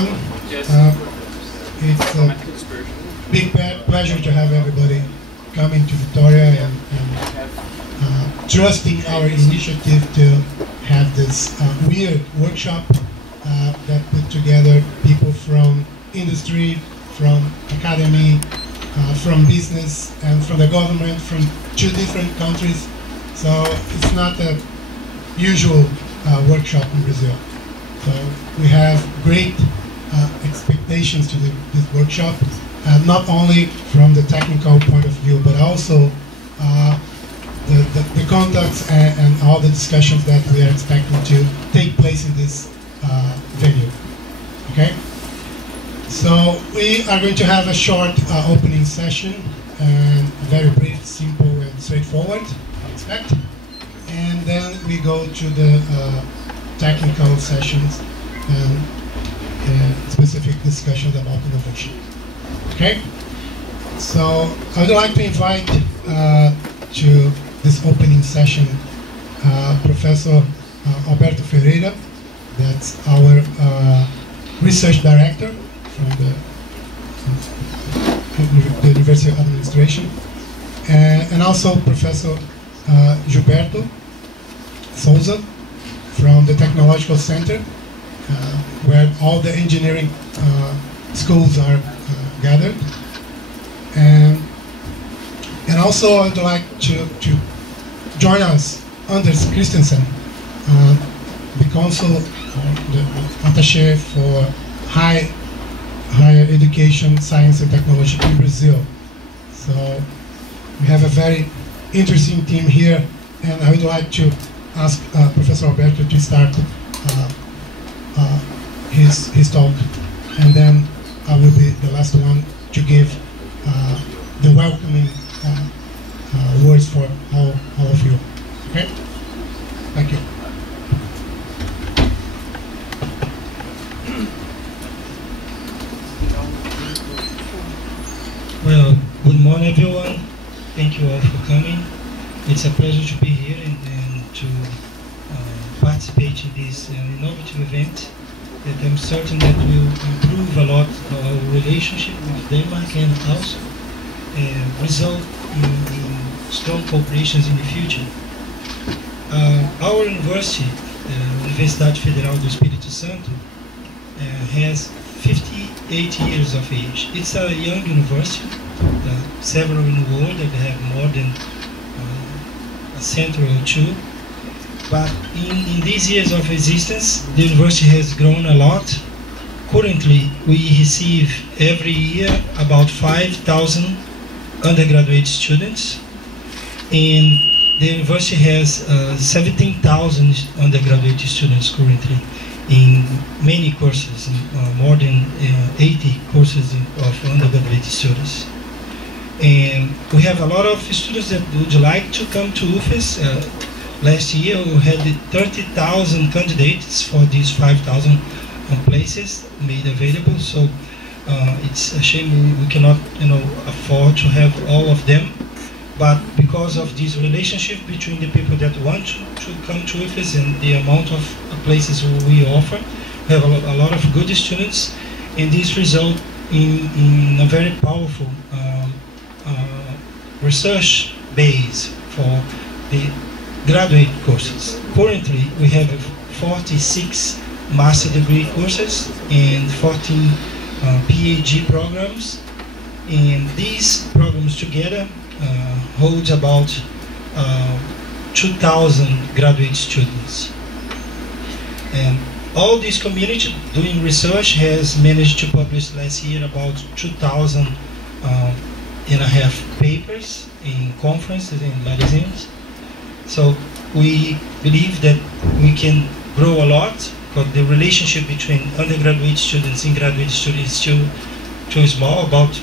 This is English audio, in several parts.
Uh, it's a big pleasure to have everybody coming to Victoria and trusting our initiative to have this weird workshop that put together people from industry, from academy, from business, and from the government from 2 different countries. So it's not a usual workshop in Brazil. So we have great expectations to this workshop, not only from the technical point of view, but also the contacts and all the discussions that we are expecting to take place in this venue. Okay? So we are going to have a short opening session, and very brief, simple, and straightforward, I expect. And then we go to the technical sessions and specific discussions about innovation. Okay? So I would like to invite to this opening session Professor Alberto Ferreira, that's our research director from the University of Administration, and also Professor Gilberto Souza from the Technological Center, where all the engineering schools are gathered. And also I would like to join us Anders Christensen, the consul, the attaché for higher education, science and technology in Brazil. So we have a very interesting team here, and I would like to ask Professor Alberto to start his talk, and then I will be the last one to give the welcoming words for all of you. Okay? Thank you. Well, good morning everyone. Thank you all for coming. It's a pleasure to be here and to participate in this innovative event that I'm certain that will improve a lot our relationship with Denmark and also result in strong cooperations in the future. Our university, Universidade Federal do Espírito Santo, has 58 years of age. It's a young university, several in the world that have more than a century or 2. But in these years of existence, the university has grown a lot. Currently, we receive every year about 5,000 undergraduate students, and the university has 17,000 undergraduate students currently in many courses, more than 80 courses of undergraduate students. And we have a lot of students that would like to come to UFES. Last year we had 30,000 candidates for these 5,000 places made available. So it's a shame we cannot, afford to have all of them. But because of this relationship between the people that want to come to UFES and the amount of places we offer, we have a lot of good students, and this result in a very powerful research base for the graduate courses. Currently, we have 46 master degree courses and 14 PhD programs, and these programs together hold about 2,000 graduate students. And all this community doing research has managed to publish last year about 2,500 papers in conferences and magazines. So we believe that we can grow a lot, but the relationship between undergraduate students and graduate students is still too small. About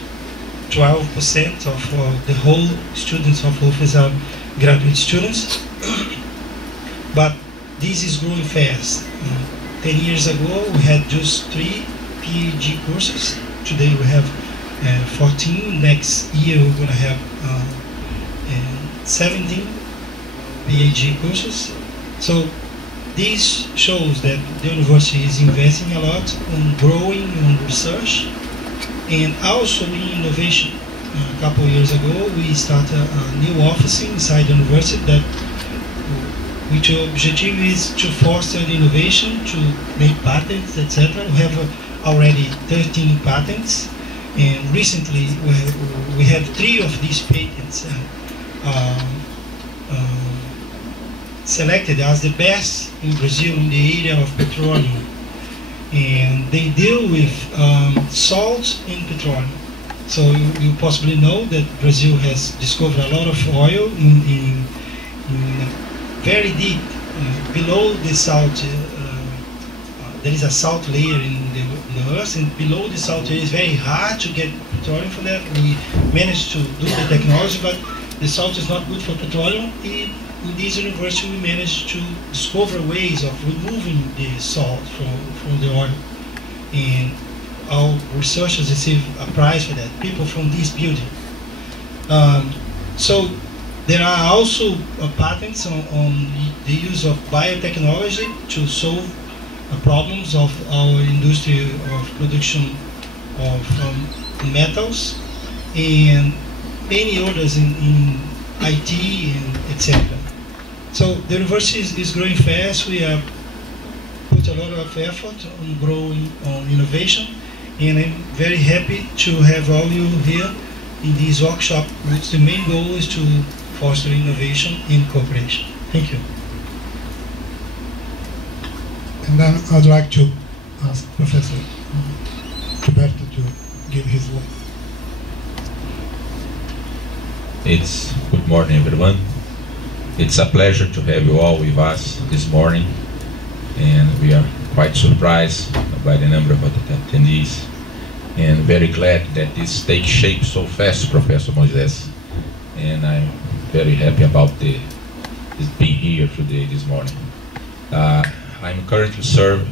12% of the whole students of UFES are graduate students. But this is growing fast. 10 years ago we had just 3 PhD courses. Today we have 14. Next year we're going to have 17 PhD courses. So this shows that the university is investing a lot on growing on research and also in innovation. A couple of years ago, we started a new office inside the university that which objective is to foster the innovation, to make patents, etc. We have already 13 patents, and recently we have 3 of these patents selected as the best in Brazil in the area of petroleum. And they deal with salt in petroleum. So you possibly know that Brazil has discovered a lot of oil in very deep, below the salt. There is a salt layer in the earth, and below the salt layer is very hard to get petroleum from that. We managed to do the technology, but the salt is not good for petroleum. In this university, we managed to discover ways of removing the salt from the oil. And our researchers receive a prize for that, people from this building. So there are also patents on the use of biotechnology to solve problems of our industry of production of metals, and many others in IT and etc. So the university is growing fast. We have put a lot of effort on growing on innovation, and I'm very happy to have all you here in this workshop, which the main goal is to foster innovation and cooperation. Thank you. And then I'd like to ask Professor Roberto to give his word. Good morning, everyone. It's a pleasure to have you all with us this morning, and we are quite surprised by the number of attendees, and very glad that this takes shape so fast, Professor Moisés. And I'm very happy about this being here today, this morning. I'm currently serve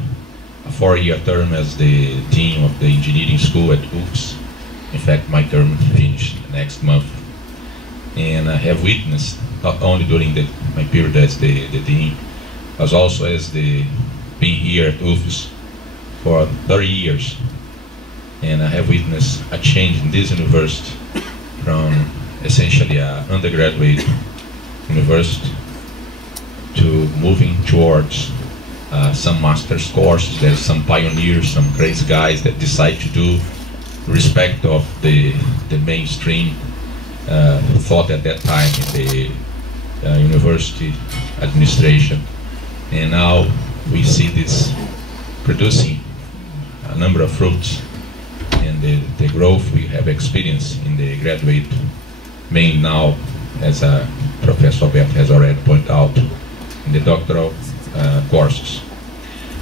a 4-year term as the Dean of the Engineering School at UFS. In fact, my term finished next month. And I have witnessed, not only during my period as the Dean, but also as being here at UFS for 30 years. And I have witnessed a change in this university from essentially an undergraduate university to moving towards some master's courses. There's some pioneers, some crazy guys that decide to do respect of the mainstream thought at that time in the university administration. And now we see this producing a number of fruits, and the growth we have experienced in the graduate, mainly now, as Professor Roberto has already pointed out, in the doctoral courses.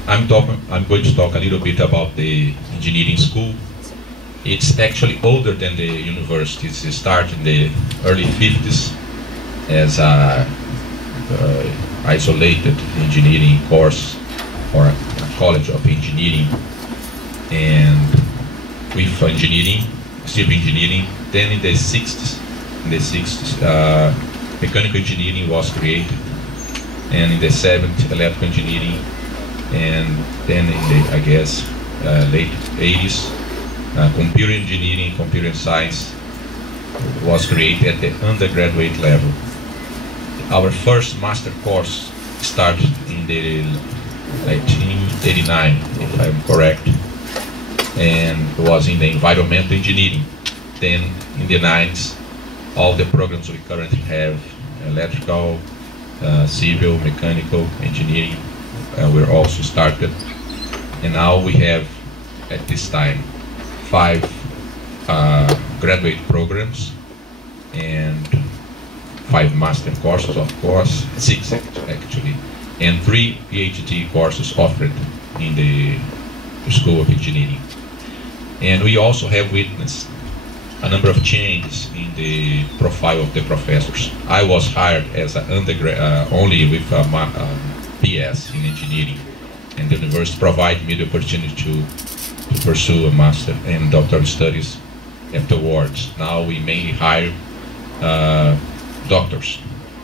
I'm going to talk a little bit about the engineering school. It's actually older than the university. It started in the early 50s as a isolated engineering course or a college of engineering, and with engineering, civil engineering. Then in the 60s, mechanical engineering was created, and in the 70s, electrical engineering, and then in the, I guess, late 80s, computer engineering, computer science was created at the undergraduate level. Our first master course started in the 1989, if I'm correct, and it was in the environmental engineering. Then in the 90s, all the programs we currently have, electrical, civil, mechanical, engineering, were also started. And now we have, at this time, 5 graduate programs and 5 master courses, of course, 6 actually, and 3 PhD courses offered in the School of Engineering. And we also have witnessed a number of changes in the profile of the professors. I was hired as an undergrad, only with a PS in engineering, and the university provided me the opportunity to pursue a master and doctoral studies afterwards. Now we mainly hire doctors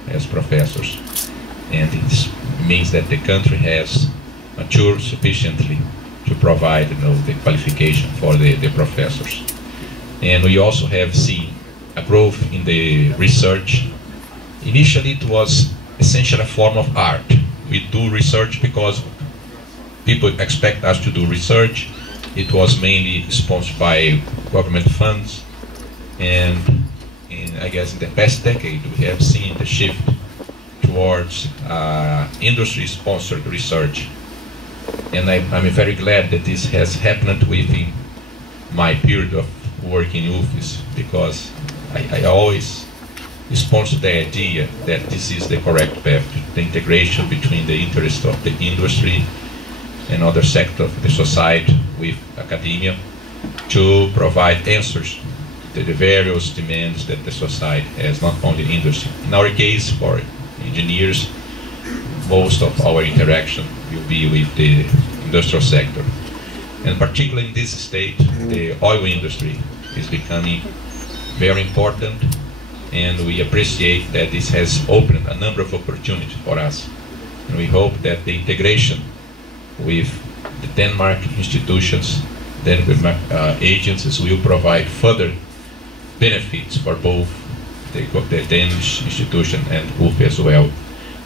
as professors, and it's means that the country has matured sufficiently to provide the qualification for the professors. And we also have seen a growth in the research. Initially it was essentially a form of art. We do research because people expect us to do research. It was mainly sponsored by government funds, and I guess in the past decade we have seen the shift towards industry-sponsored research. And I'm very glad that this has happened within my period of work in UFES, because I always sponsor the idea that this is the correct path, the integration between the interest of the industry and other sectors of the society with academia to provide answers to the various demands that the society has, not only industry. In our case, for engineers, most of our interaction will be with the industrial sector. And particularly in this state, the oil industry is becoming very important, and we appreciate that this has opened a number of opportunities for us. And we hope that the integration with the Denmark institutions, Denmark agencies, will provide further benefits for both the Danish institution and UFE as well.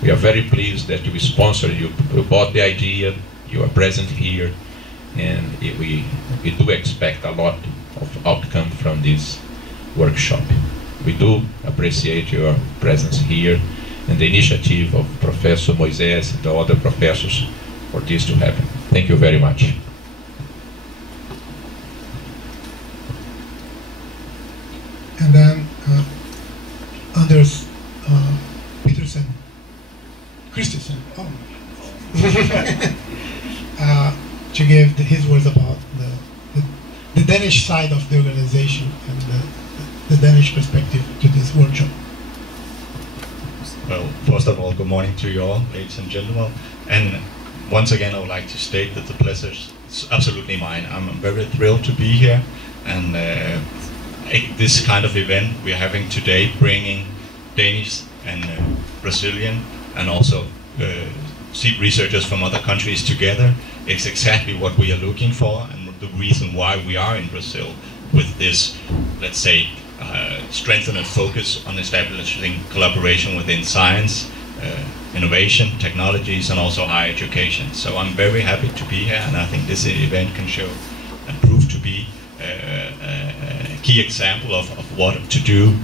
We are very pleased that you sponsor, you bought the idea, you are present here, and we do expect a lot of outcome from this workshop. We do appreciate your presence here and the initiative of Professor Moises and the other professors for this to happen. Thank you very much. And then Anders Petersen, Christensen, to give his words about the Danish side of the organization and the Danish perspective to this workshop. Well, first of all, good morning to you all, ladies and gentlemen. And once again, I would like to state that the pleasure is absolutely mine. I'm very thrilled to be here, and this kind of event we're having today, bringing Danish and Brazilian and also researchers from other countries together, is exactly what we are looking for, and the reason why we are in Brazil with this, let's say, strengthened focus on establishing collaboration within science, innovation, technologies, and also higher education. So I'm very happy to be here, and I think this event can show and prove to be a key example of what to do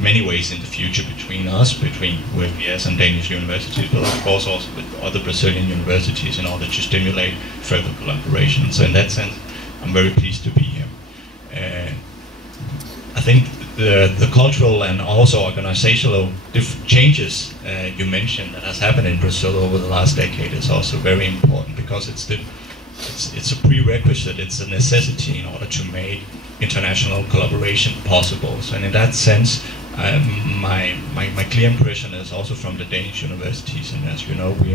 many ways in the future between us, between UFES and Danish universities, but of course also with other Brazilian universities in order to stimulate further collaboration. So in that sense, I'm very pleased to be here. I think the cultural and also organizational changes you mentioned that has happened in Brazil over the last decade is also very important, because it's a prerequisite, it's a necessity in order to make international collaboration possible. So in that sense, my clear impression is also from the Danish universities, and as you know, we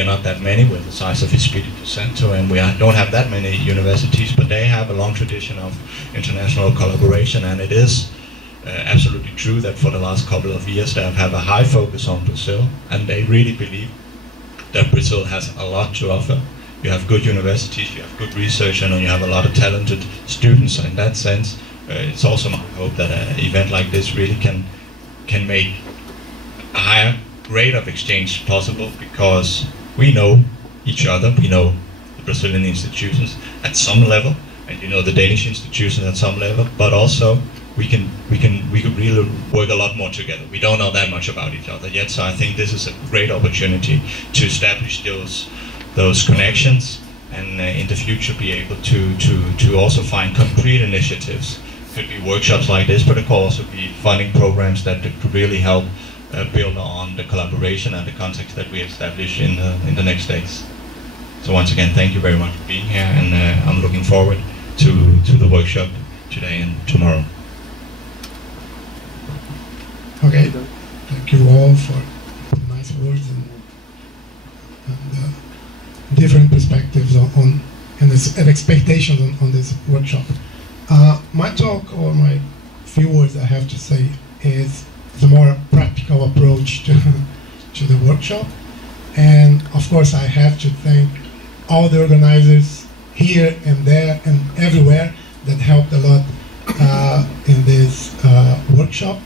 are not that many. We're the size of Espírito Santo, and we don't have that many universities, but they have a long tradition of international collaboration, and it is absolutely true that for the last couple of years they have a high focus on Brazil, and they really believe that Brazil has a lot to offer. You have good universities, you have good research, and you have a lot of talented students. So in that sense, it's also my hope that an event like this really can make a higher rate of exchange possible, because we know each other, we know the Brazilian institutions at some level, and you know the Danish institutions at some level, but also we could really work a lot more together. We don't know that much about each other yet, so I think this is a great opportunity to establish those connections, and in the future be able to also find concrete initiatives. Could be workshops like this, but it could also be funding programs that could really help build on the collaboration and the context that we establish in the next days. So once again, thank you very much for being here, and I'm looking forward to the workshop today and tomorrow. Okay, thank you all for the nice words and different perspectives on and expectations on this workshop. My talk, or my few words I have to say, is the more practical approach to the workshop. And of course, I have to thank all the organizers here and there and everywhere that helped a lot in this workshop.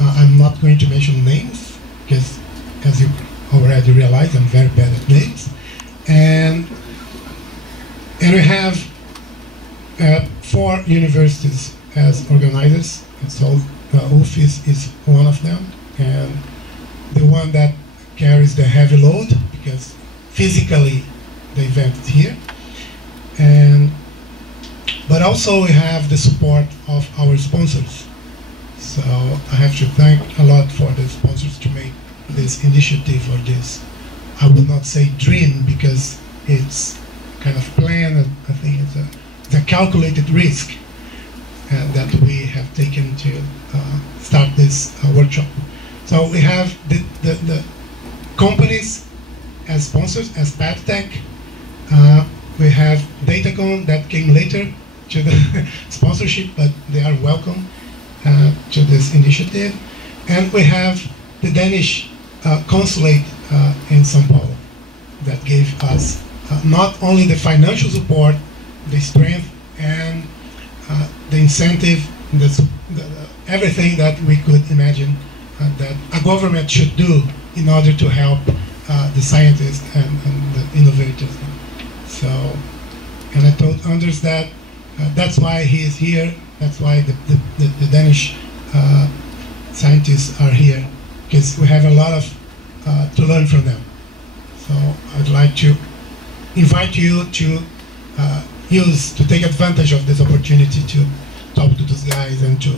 I'm not going to mention names because, as you already realize, I'm very bad at names. And we have 4 universities as organizers, and so UFIS is one of them, and the one that carries the heavy load because physically the event is here. But also we have the support of our sponsors. So I have to thank a lot for the sponsors to make this initiative or this, I would not say dream because it's kind of planned, and I think it's a calculated risk that we have taken to start this workshop. So we have the companies as sponsors, as PADTech. We have Datacon that came later to the sponsorship, but they are welcome to this initiative. And we have the Danish consulate in São Paulo that gave us not only the financial support, the strength, and the incentive, everything that we could imagine that a government should do in order to help the scientists and the innovators. So, and I told Anders that that's why he is here, that's why the Danish scientists are here, because we have a lot of to learn from them. So I'd like to invite you to take advantage of this opportunity to talk to those guys and to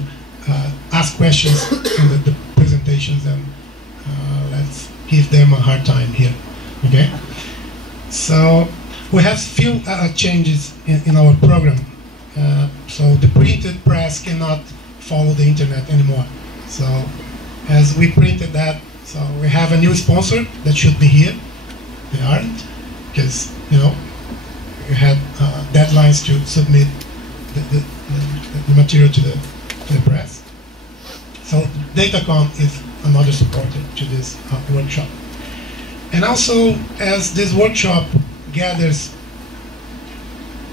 ask questions in the presentations, and let's give them a hard time here, okay? So we have few changes in our program. So the printed press cannot follow the internet anymore. So as we printed that, so we have a new sponsor that should be here. They aren't, because we had deadlines to submit the material to the press. So Datacon is another supporter to this workshop. And also, as this workshop gathers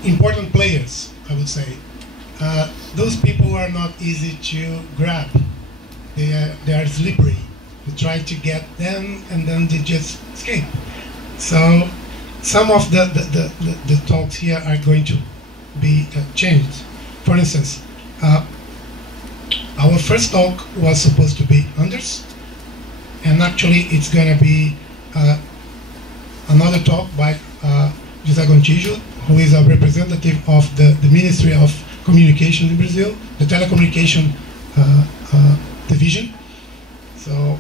important players, I would say, those people are not easy to grab. They are slippery. We try to get them and then they just escape. So some of the talks here are going to be changed. For instance, our first talk was supposed to be Anders, and actually it's going to be another talk by José Gontijo, who is a representative of the Ministry of Communication in Brazil, the telecommunication division. So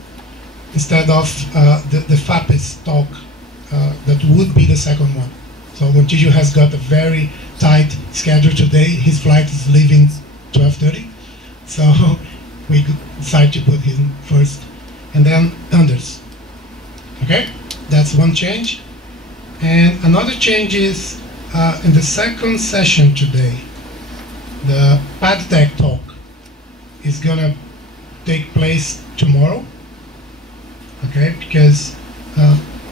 instead of the FAPES talk, that would be the second one. So Gontijo has got a very tight schedule today. His flight is leaving 12:30. So we decided to put him first, and then Anders. Okay, that's one change. And another change is in the second session today, the PADTech talk is gonna take place tomorrow. Okay, because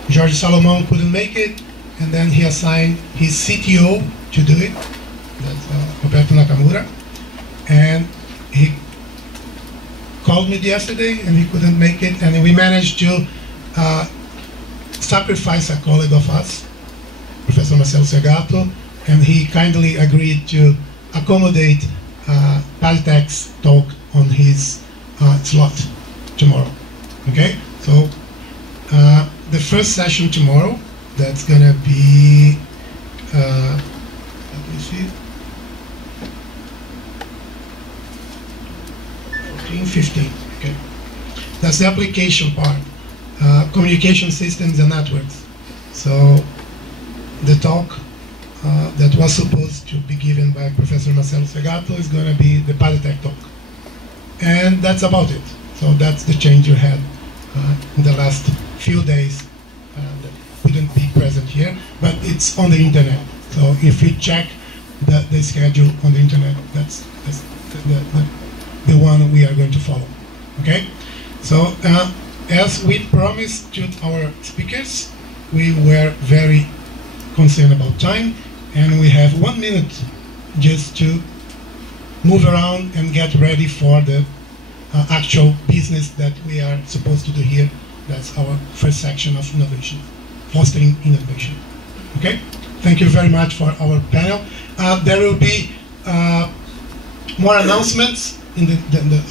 Jorge Salomão couldn't make it, and then he assigned his CTO to do it. That's Roberto Nakamura, and he called me yesterday and he couldn't make it, and we managed to sacrifice a colleague of us, Professor Marcelo Segato, and he kindly agreed to accommodate PADTech's talk on his slot tomorrow. Okay, so the first session tomorrow, that's gonna be let me see, 15. Okay, that's the application part, communication systems and networks. So the talk that was supposed to be given by Professor Marcelo Segato is going to be the PADTech talk, and that's about it. So that's the change you had in the last few days that couldn't be present here, but it's on the internet. So if you check the schedule on the internet, that's the one we are going to follow. Okay, so as we promised to our speakers, we were very concerned about time, and we have 1 minute just to move around and get ready for the actual business that we are supposed to do here. That's our first section of innovation, fostering innovation. Okay? Thank you very much for our panel. There will be more announcements in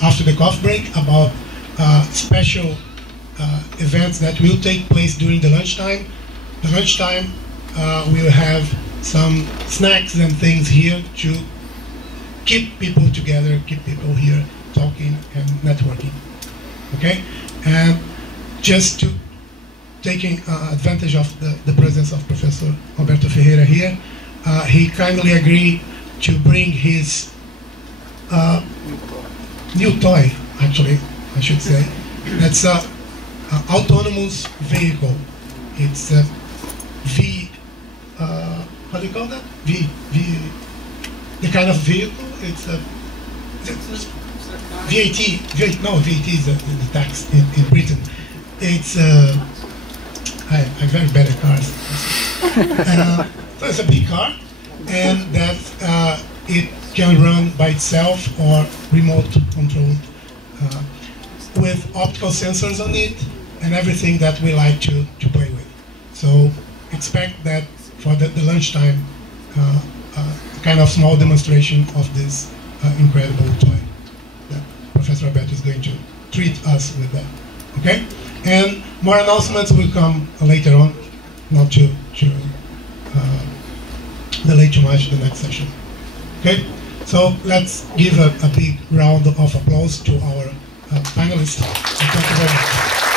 after the coffee break about special events that will take place during the lunchtime. The lunchtime we'll have some snacks and things here to keep people together, keep people here talking and networking. Okay? And just to taking advantage of the presence of Professor Roberto Ferreira here, he kindly agreed to bring his new toy, actually, I should say. That's a autonomous vehicle. It's a how do you call that? The kind of vehicle. It's a VAT. No, VAT is the tax in Britain. It's I'm very bad at cars. So it's a big car, and that it can run by itself or remote controlled with optical sensors on it and everything that we like to play with. So expect that for the lunchtime, kind of small demonstration of this incredible toy. That Professor Roberto is going to treat us with that. Okay? And more announcements will come later on, not to delay too much the next session. Okay? So let's give a big round of applause to our panelists. Thank you very much.